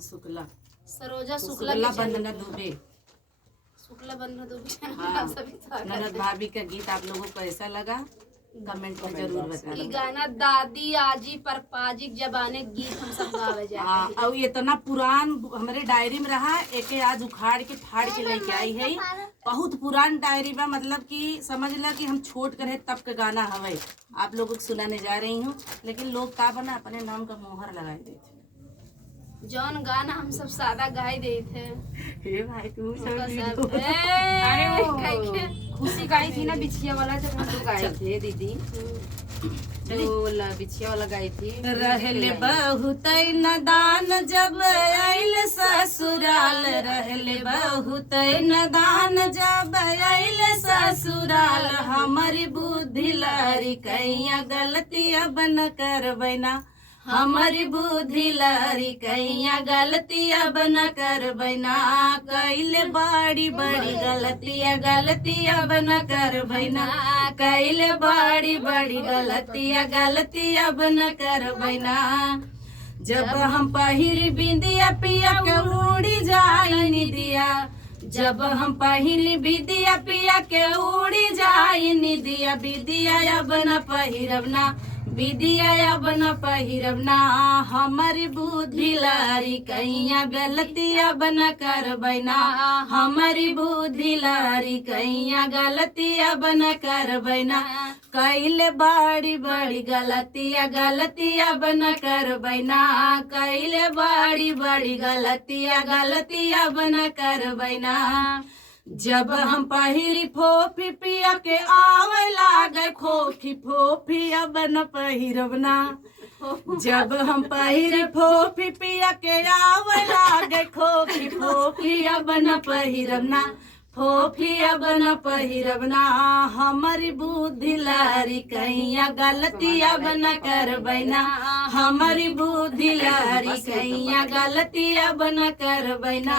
शुक्ला सरोजा शुक्ला शुक्ला वंदना दुबे। शुक्ला वंदना दुबे। हाँ, सभी स्वागत ननद है। भाभी का गीत आप लोगों को कैसा लगा कमेंट में जरूर ई बताना। गाना दादी आजी परपाजी जबाने गीत हम सब गावे हाँ, जाते और इतना पुरान हमारे डायरी में रहा एक आज उखाड़ के फाड़ के लेके आई है। बहुत पुरान डायरी में, मतलब कि समझ ला कि हम छोट कर है तब का गाना हवे आप लोगों को सुनाने जा रही हूँ। लेकिन लोग का बना अपने नाम का मोहर लगाए देते। जौन गाना हम सब सादा गाए दे थे। हे भाई तू ओका सब खुशी गाई थी ना बिछिया वाला, जब हम लोग गाए थे दीदी, जो बिछिया वाला गाई थी। रहले बहुत नदान जब आइल ससुराल, रहले बहुत नदान जब आइल ससुराल, हमारी बुद्धि लारी कैया गलती अब न करबैना, हमारी बुद्धि लारी कैया गलती अब न करबैना, कैले बड़ी बड़ी गलतिया गलती अब न करबैना, कैले बड़ी बड़ी गलतिया गलती अब न करबैना। जब हम पहिरी बिंदिया पिया के उड़ी जाई निदिया, जब हम पहिली बिदिया पिया के उड़ी जाई निदिया, बिदिया अब न पहिरब ना, बिदिया अब न पहिरब ना, हमारी बुद्धि लारी कैया गलती अब न करबैना, हमारी बुद्धि लारी कैया गलती अब न करबैना, कैले बड़ी बड़ी गलतिया गलती अब न करबैना, कैले बड़ी बड़ी गलतिया गलती अब न करबैना। जब हम पहिरी फोफी पिया के आवे लागे खोखी, फोफी अब न पहिरब ना, जब हम पहिरी फोफी पिया के आवे लागे खोखी, फोफी अब न पहिरब ना, फोफी अब न पहिरब ना, हमारी बुद्धि लारी कैया गलती अब न करबैना, हमारी बुद्धि लारी कैया गलती अब न करबैना,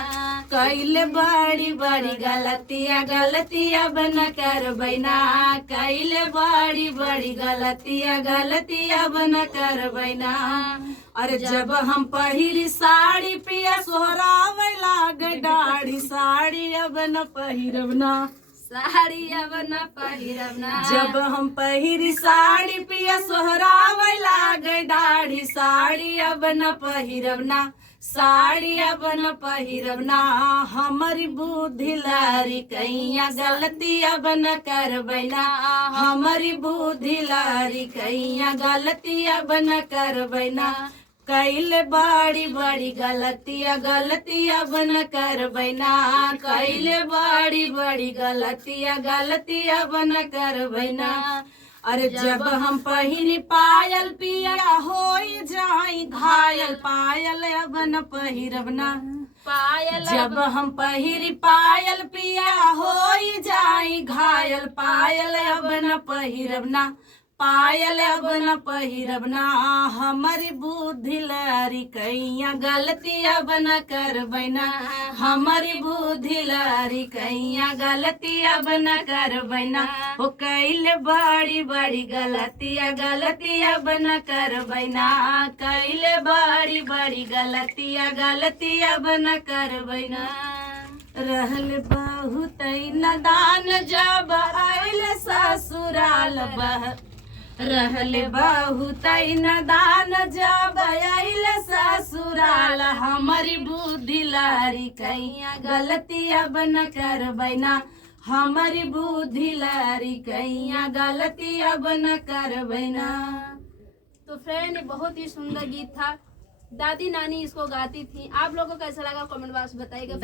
कैले बड़ी बड़ी गलतिया गलती अब न करबैना, कैले बड़ी बड़ी गलतिया गलती अब न करबैना। अरे जब हम पहिरी साड़ी पिया सोहरावे लागे डाढ़ी, साड़ी अब न पहिरब ना, साड़ी अब न पहिरब ना, जब हम पहिरी साड़ी पिया सोहरावे लागे डाढ़ी, साड़ी अब न पहिरब ना, साड़ी अब न पहिरब ना, हमारी बुद्धि लारी कैया गलती अब न करबैना, हमारी बुद्धि लारी कैया गलती अब न करबैना, कैले बड़ी बड़ी गलतिया गलती अब न करबैना, कैले बड़ी बड़ी गलतिया गलती अब न करबैना। अरे जब हम पहिनी पायल पिया होई जाई घायल, पायल अब न पहिरब ना, पायल जब हम पहिरी पायल पिया होई जाई घायल, पायल अब न पहिरब ना, पायल अब न पहिरब ना, हमारी बुद्धि लारी कैया गलती अब न करबैना, हमारी बुद्धि लारी कैया गलती अब न करबैना, ओ कैले बड़ी बड़ी गलतिया गलती अब न करबैना, कैले बड़ी बड़ी गलतिया गलती अब न करबैना। रहल बहुत नदान जब आइल ससुराल, रहल बहुत नदान जब आइल ससुराल, हमारी बुद्धि लारी कैया गलती अब न करबैना, हमारी बुद्धि लारी कैया गलती अब न करबैना। तो फ्रेंड बहुत ही सुंदर गीत था, दादी नानी इसको गाती थी। आप लोगों को कैसा लगा कमेंट बॉक्स में बताइएगा।